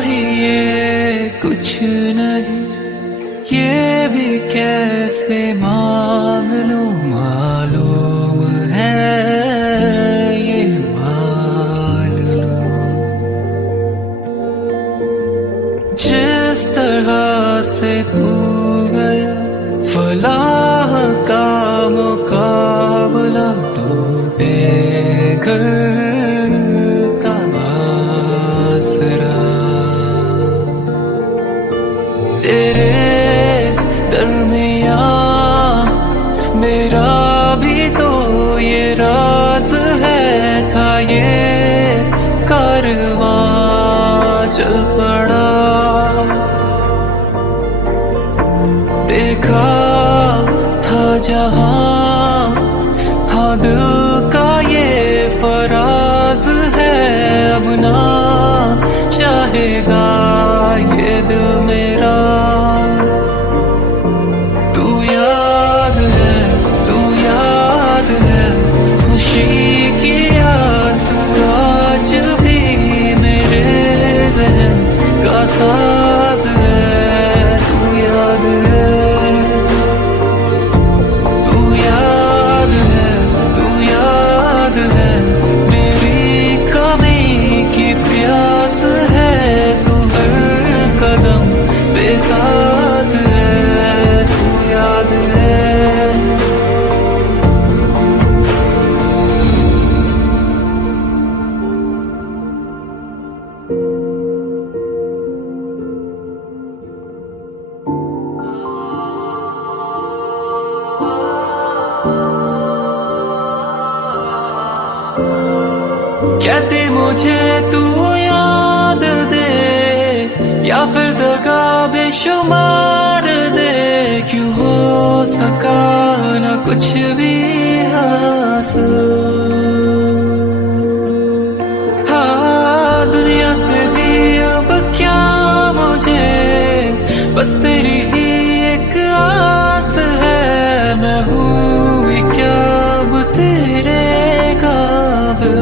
चाहिए कुछ नहीं, ये भी कैसे मांग लूं, मालूम है ये मान लो। जिस तरह से तू गया फलाह का मुकाबला, टूटे घर का आसरा। तेरे दरमियां मेरा भी तो ये राज है, था ये कारवां चल पड़ा। देखा था जहां, हाँ दिल का ये फराज है, अब ना चाहेगा ये दिल मेरा। तू याद है, तू याद है, खुशी की आंसू आज भी मेरे ज़हन का साथ है। तू याद है, तू याद है, तू याद है, मेरी कमी की प्यास है, तू हर कदम पे साथ है। तू याद है। कहते मुझे तू याद दे, या फिर दगा बेशुमार दे, क्यों हो सका न कुछ भी हासिल। हाँ दुनिया से भी अब क्या मुझे, बस तेरी ही एक आस है। मैं हूँ भी क्या अब तेरे काबिल,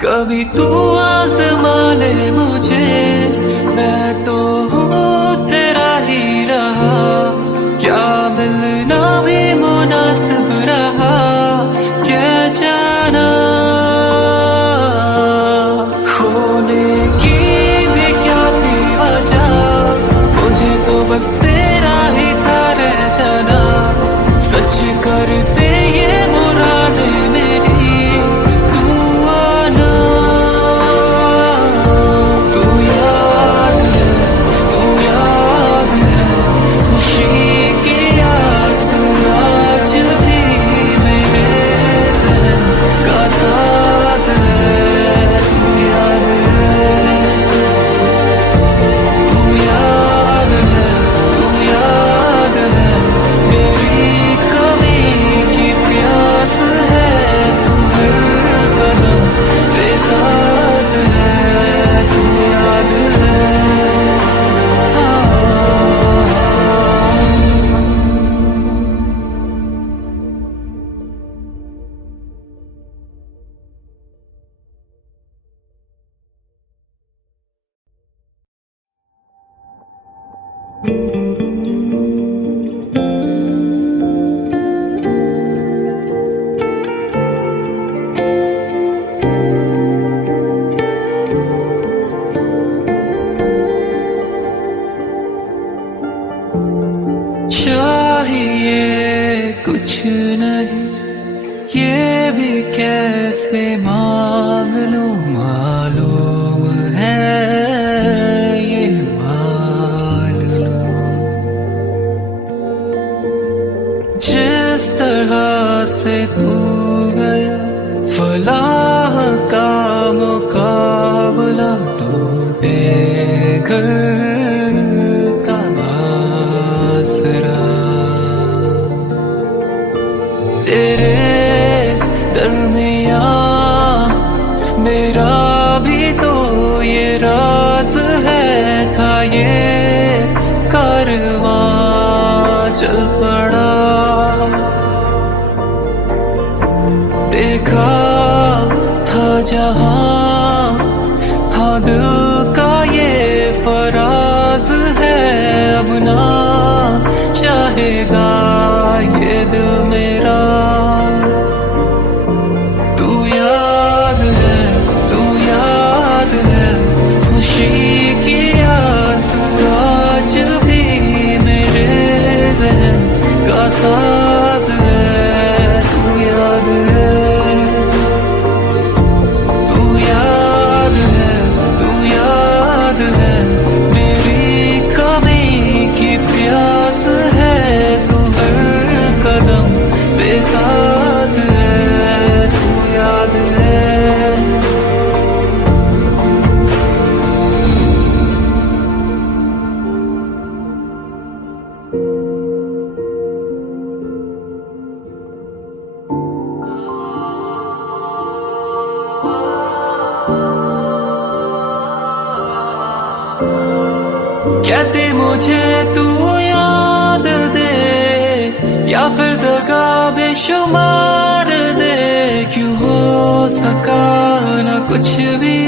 कभी तू आज़मा ले मुझे, मैं तो हूँ तेरा ही रहा। क्या मिलना भी मुनासिब रहा, क्या जाना खोने की भी क्या थी वजह। मुझे तो बस तेरा ही था रह जाना, सच करते ये मुरादे मेरी। तू याद है, तू चाहिए कुछ नहीं, ये भी कैसे मांग लूं, मालूम है ये मान लूं। जिस तरह से तू गया फलाह का मुकाबला, टूटे घर का आसरा। तेरे दरमियां मेरा भी तो ये राज है, था ये कारवां चल पड़ा। देखा था जहां, हाँ दिल का ये फराज है, अब ना चाहेगा ये दिल मेरा। तू याद है, तू याद है, खुशी की आस आज भी मेरे ज़हन का साथ है। तू याद है, तू याद है, तू याद है, मेरी कमी की प्यास है, तू हर कदम पे साथ है। तू याद है, कहते मुझे तू याद दे, या फिर दगा बेशुमार दे, क्यों हो सका न कुछ भी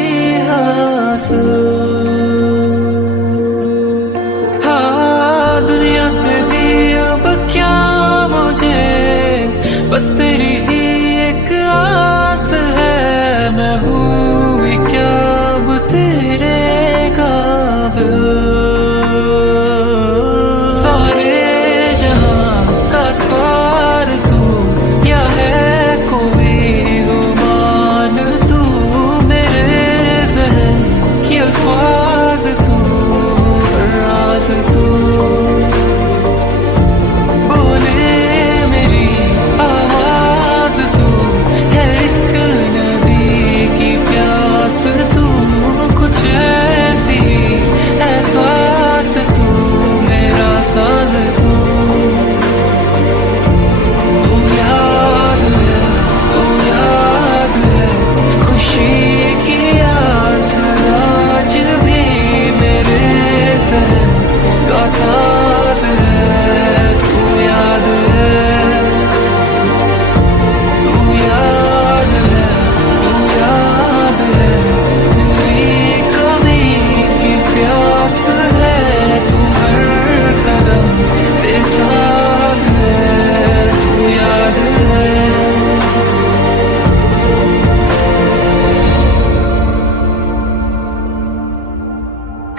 हासिल। हाँ दुनिया से भी अब क्या मुझे, बस तेरी ही एक आस है, मैं हूँ भी क्या अब तेरे काबिल।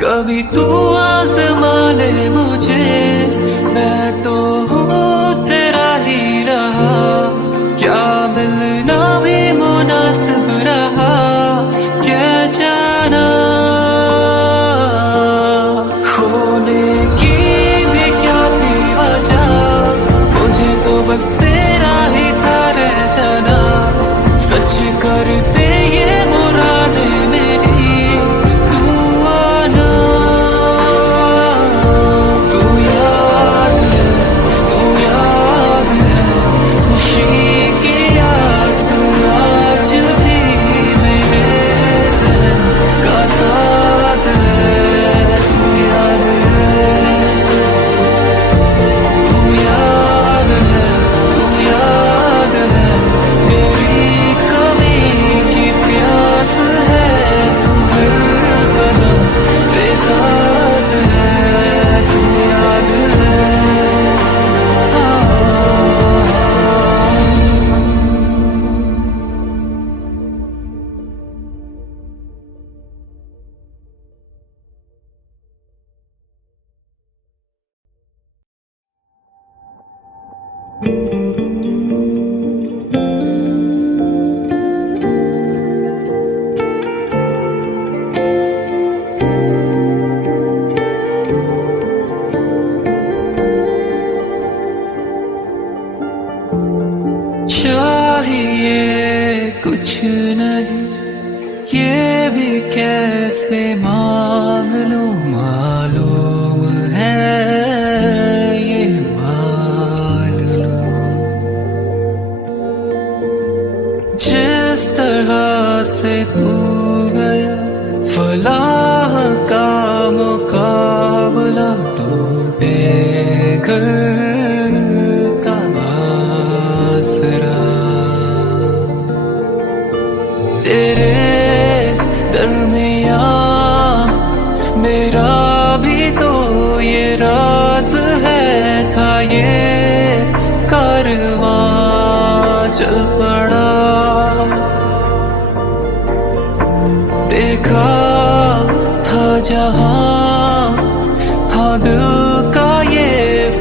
कभी तू आज़मा ले मुझे, मैं तो हूँ तेरा ही रहा, क्या मिलना भी मुनासिब रहा, क्या जाना खोने की भी क्या थी वजह, मुझे तो बस तेरा ही था रह जाना। सच करते ये मुरादे मेरी, तू आना। तू याद है, भी कैसे मांग लूं, मालूम है ये मान लो। जिस तरह से तू गया फलाह का मुकाबला, टूटे घर का आसरा। तेरे दरमियां मेरा भी तो ये राज है, था ये कारवां चल पड़ा। देखा था जहां, हाँ दिल का ये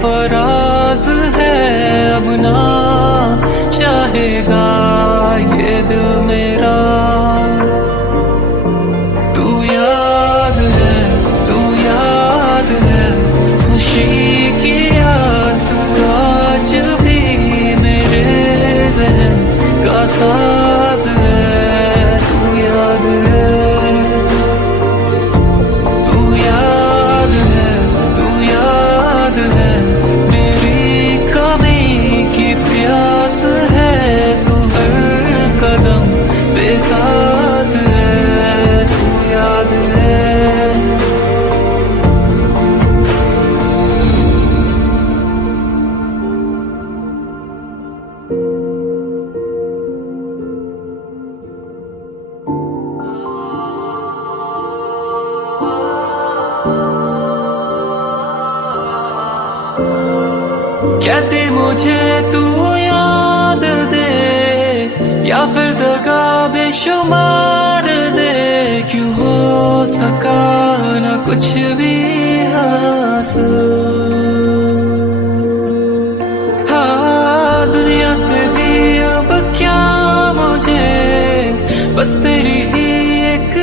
फराज है, अब ना चाहेगा ये दिल मेरा। तू याद है, तू याद है, खुशी की आंसू आज भी मेरे ज़हन का साथ है। तू याद है, तू याद है, तू याद है, मेरी कमी की प्यास है, तू हर कदम पे साथ है। तू याद है। कहते मुझे तू याद दे, या फिर दगा बेशुमार दे, क्यों हो सका न कुछ भी हासिल। हाँ दुनिया से भी अब क्या मुझे, बस तेरी ही एक